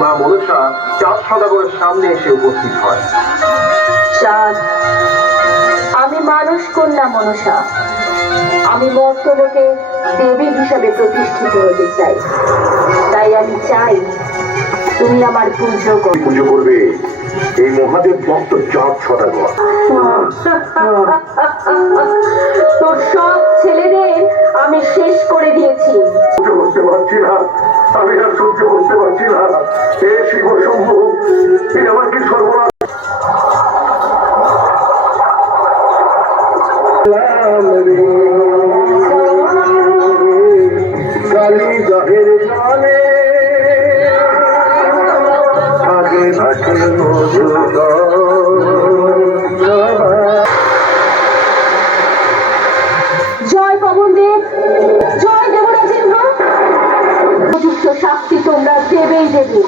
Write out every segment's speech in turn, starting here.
মা মনসা চাঁদ সদাগরের সামনে এসে উপস্থিত হয়। চাঁদ, আমি মানুষ কন্যা মনসা। আমি মর্তলোকে দেবী হিসাবে প্রতিষ্ঠিত হতে চাই। তাই আমি চাই তুমি আমার পুজো করবে এই মহাদেব ভক্ত চাঁদ সদাগর। তোর সব ছেলেদের আমি শেষ করে দিয়েছি। করতে পারছি না, আমি আর সহ্য করতে পারছি না। হে শিব শম্ভু, এই আমার কি সর্বনাশ। কালী গাহের গানে আগে থাকে জয় পবনদেব, জয় দেবরাজেন্দ্র। উপযুক্ত শাস্তি তোমরা দেবেই দেবে।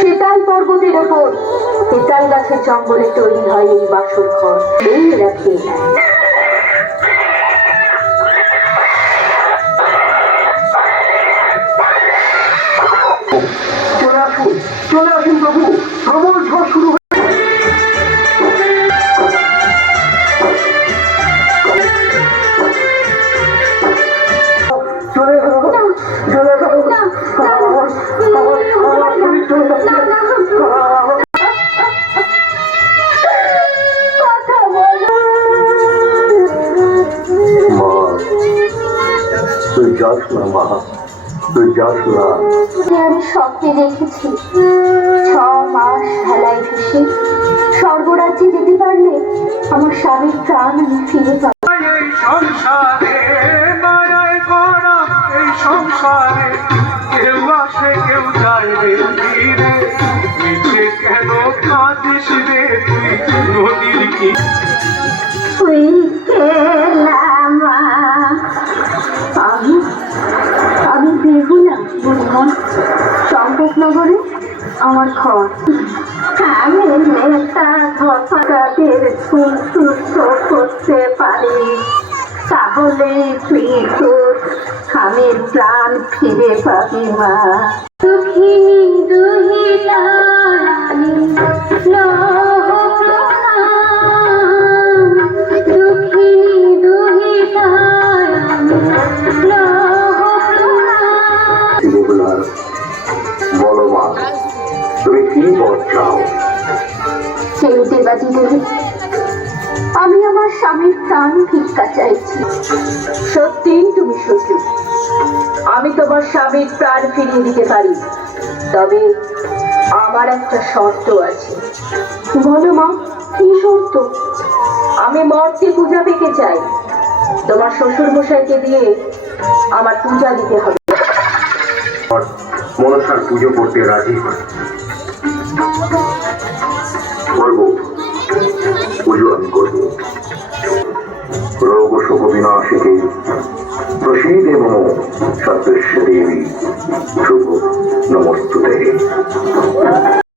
শীতাল পর্বতের ওপর শীতাল গাছের জঙ্গলে তৈরি হয় এই বাসর ঘর। এই রাখে চলে আসুন প্রভু, প্রবল ঝড় শুরু হয়ে তুই যাস না মা, তুই যাস না। আমি স্বপ্নে দেখেছি 6 মাস ভেলায় ভেসে স্বর্গরাজ্যে যেতে পারলে আমার স্বামীর প্রাণ আমি ফিরে পাবো। এই সংসারে মায়ায় গড়া এই সংসারে কেউ আসে কেউ যায় রে ধীরে। মিঠে কেন কাঁদিস রে তুই নদীর কি আমি বেহুলা বুড়িমন, চম্পকনগরে আমার ঘর। আমি নেতা ঘটাদের সুস্থ করতে পারি, তাহলে তুই তোর স্বামীর প্রাণ ফিরে পাবি মা। দুঃখিনী দুহিলা বলো মা, তুমি কি বল চাও? আমি আমার স্বামীর প্রাণ ভিক্ষা চাইছি। সত্যি তুমি শ্বশুর, আমি তোমার স্বামীর প্রাণ ফিরিয়ে দিতে পারি, তবে আমার একটা শর্ত আছে। বলো মা, কি শর্ত? আমি মর্তে পূজা পেতে চাই। তোমার শ্বশুর মশাইকে দিয়ে আমার পূজা দিতে হবে। মনসার পুজো করতে রাজি হয়। বলবো পুজো আমি করব। রোগ শোক বিনাশিকে প্রসীদে মম সদৃশ্য দেবী।